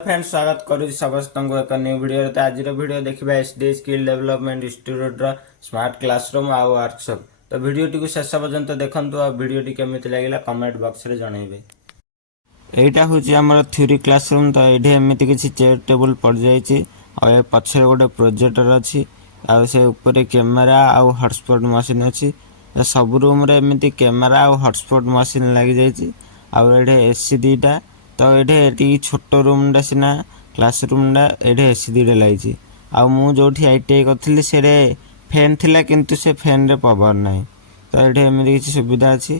Friends स्वागत करुच्ची समस्त एक न्यू वीडियो। तो आज वीडियो देखा SD skill development institute smart classroom आ वर्कशॉप। तो वीडियो को शेष पर्यंत देखु आ वीडियो केमी लगे कमेंट बॉक्स रे जनइबे। एटा हूँ आम थ्योरी क्लासरूम। तो ये एमती किसी चेयर टेबुल पड़ जाए पछरे गोटे प्रोजेक्टर अच्छी आपर कैमेरा आउ हॉटस्पॉट मशीन अच्छी। सब रूम रे एमती कैमेरा आउ हॉटस्पॉट मशीन लगी जाए एसी दीटा। तो ये छोट रूमटा सीना क्लासरूमटा ये एसी दीटा लगी आउ जो आईटीआई करी से फैन थिला किंतु से फैन रे पवर ना। तो ये एमती किसी सुविधा अच्छी।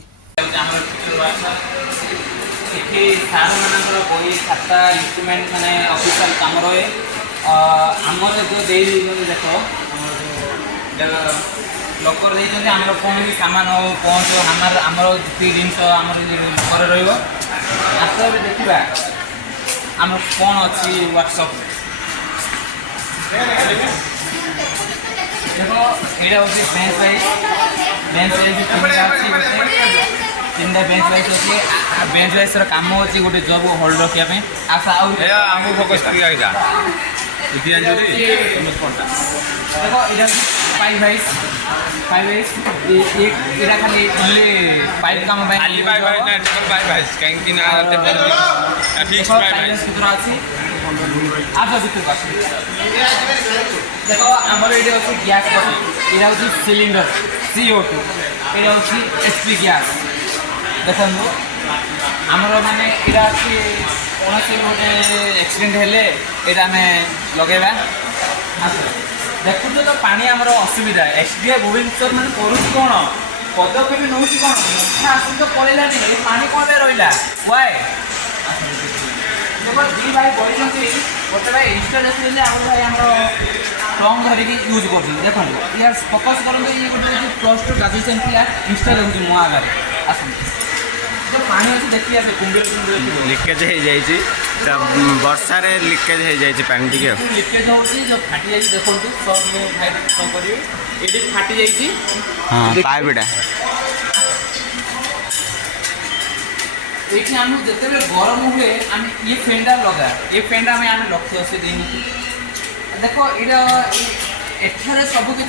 सार मान बही खाता इन्स्ट्रुमेंट माने ऑफिशियल काम रहे आमर जो दे देख लकर देखते आम कौन भी सामान हो पहुँच आमर जी जिनस आम लकर रस देखा आम कौन अच्छी वर्कशॉप देख यहाँ हूँ बेंच तीन टा बेंच वाइज अच्छे बेंच वाइज काम अच्छी गोटे जब होल्ड रखापी आम फोकस देखो ये पाइप वाइज यहाँ खाली ओनली पाइप काम अच्छी देख आमर ये अच्छे गैस यहाँ हूँ सिलिंडर CO2 ये हूँ HP गैस देखो आमर माने यहाँ अच्छी कौन सी गोटे एक्सीडेंट हेले ये आम लगेगा देखो तो पानी आमर असुविधा SDI भुवनेश्वर मैंने करुच्ची कौन पदक्षेप नौ कौन आस तो पड़ानी पानी कौन रहा वाए देखो दी भाई बड़ी गोटे भाई इनस्टलेसन आम भाई आम स्ट्रंग धरिकी यूज कर देखो यार फोकस करते ये गोटे प्लस टू ग्राजुएसन पिला इनस्टल हो मो आगे आस जो पानी अच्छे देखिए कुंडल लिकेज हो वर्षा रे लिकेज हो जाए पानी टी लिकेज हो जो फाटी जाए देखो सब भाई कौन करेंगे ये फाटी जाइए पाइपटा ये आम जिते गरम हुए आम ये फैनटा लगा ये फैनटा आम लक्ष्य से दिन देख ये सबकि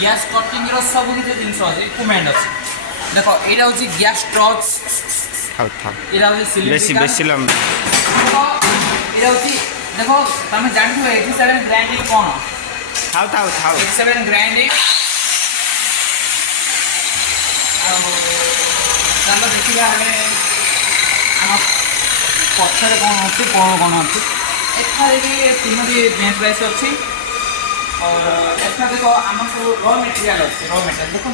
गैस कटिंग सब किसी जिन अच्छे इक्विपमेंट अच्छे देख यहाँ हूँ गैस ट्रच यहाँ हूँ सिलिंडर यहाँ हूँ देखो तुम जानते 87 ग्राइंडिंग कौन थाउ 87 ग्राइंडिंग चलो देखिए आम पचर कौन अच्छी कौन अच्छी एठारे भी तीनोटी बेंच वाइज अच्छी और एटा देखो आम सब रॉ मटेरियल अच्छे रॉ मटेरियल देखो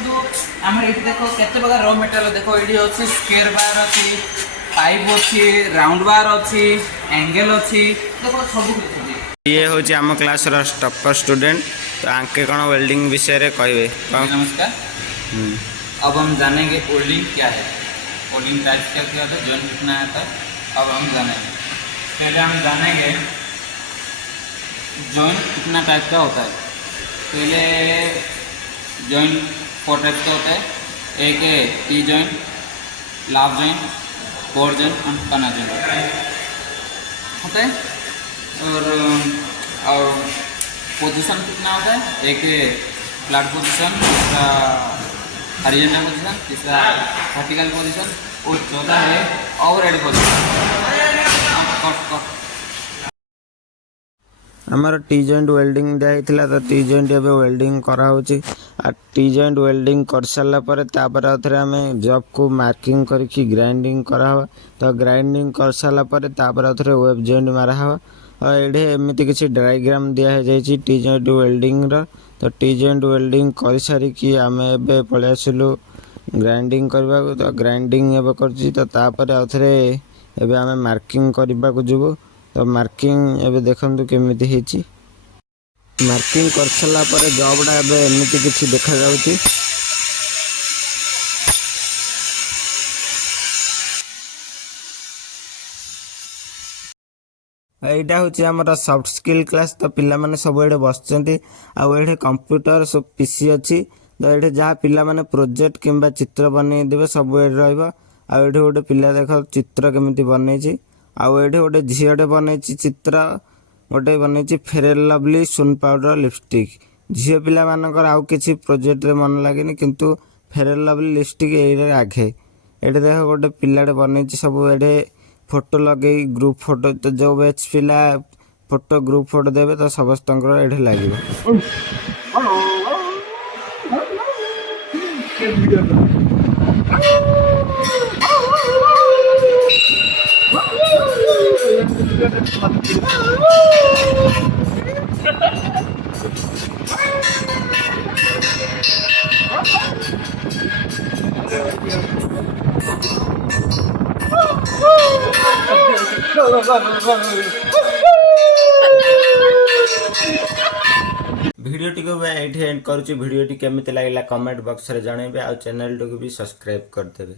आम ये देख केते प्रकार रॉ मटेरियल देखो ये अच्छी स्क्वायर बार अच्छी पाइप अच्छी राउंड बार अच्छी एंगल अच्छी देखो सब ये हूँ आम क्लास टॉपर स्टूडेंट। तो आंके कौन वेल्डिंग विषय कहे नमस्कार। अब हम जानेंगे फोल्डिंग क्या है फोल्डिंग टाइप क्या होता है जॉइंट कितना आता है अब हम जानेंगे। पहले हम जानेंगे जॉइंट कितना टाइप का होता है। पहले जॉइंट 4 टाइप का होता है। एक है टी जॉइंट लाभ जॉइंट कोर जॉइंट और कना जॉइंट होता है। और पोजीशन कितना होता है एक फ्लैट पोजीशन दूसरा हॉरिजॉन्टल पोजीशन तीसरा वर्टिकल पोजीशन और चौथा है ओवरहेड पोजीशन। आमर टी जॉइंट वेल्डिंग दिया तो टी जॉइंट एवं वेल्डिंग कराऊँच टी जॉइंट वेल्डिंग कर सारा पर आम जब को मार्किंग करके ग्राइंडिंग करावा। तो ग्राइंडिंग कर सारा थे वेब जॉइंट मारा और ये एमती किसी डायग्राम दिया टी जॉइंट वेल्डिंग रो। तो टी जॉइंट वेल्डिंग कर सारिकी आम ए पलि आसलु ग्राइंडिंग करने को। तो ग्राइंडिंग एवं कर आउ आम मार्किंग करने को जीवु। तो मार्किंग एवं देखु केमी मार्किंग कर सारा जबटा एमती किसी देखा जाउची। यहाँ हूँ आम सॉफ्ट स्किल क्लास। तो पिला माने सब ये बस आए कंप्यूटर सब पीसी अच्छी। तो ये जहाँ पिला माने प्रोजेक्ट किंबा चित्र बनई देवे सब ये रहा। आउ ये गोटे पिला देख चित्र केमिति बनई ଆଉ ଏଠି ଗୋଟେ ଝିଅଟେ ବନେଇଛି ଚିତ୍ର, ଗୋଟେ ବନେଇଛି ଫେରେନ୍ ଲଭଲି ସୁନ୍ ପାଉଡର ଲିପଷ୍ଟିକ୍। ଝିଅ ପିଲାମାନଙ୍କର ଆଉ କିଛି ପ୍ରୋଜେକ୍ଟରେ ମନ ଲାଗେନି, କିନ୍ତୁ ଫେରେନ୍ ଲଭଲି ଲିପଷ୍ଟିକ୍ ଏଇରେ ଆଘେ। ଏଠି ଦେଖ ଗୋଟେ ପିଲାଟେ ବନେଇଛି ସବୁ ଏଠି ଫଟୋ ଲଗେଇ ଗ୍ରୁପ୍ ଫଟୋ, ତ ଯେଉଁ ବ୍ୟାଚ୍ ପିଲା ଫଟୋ ଗ୍ରୁପ୍ ଫଟୋ ଦେବେ ତ ସମସ୍ତଙ୍କର ଏଠି ଲାଗିବ। ଭିଡ଼ିଓଟିକୁ ଏଇଠି ଏଣ୍ଡ କରୁଛି। ଭିଡ଼ିଓଟି କେମିତି ଲାଗିଲା କମେଣ୍ଟ ବକ୍ସରେ ଜଣାଇବେ, ଆଉ ଚ୍ୟାନେଲଟିକୁ ବି ସବସ୍କ୍ରାଇବ୍ କରିଦେବେ।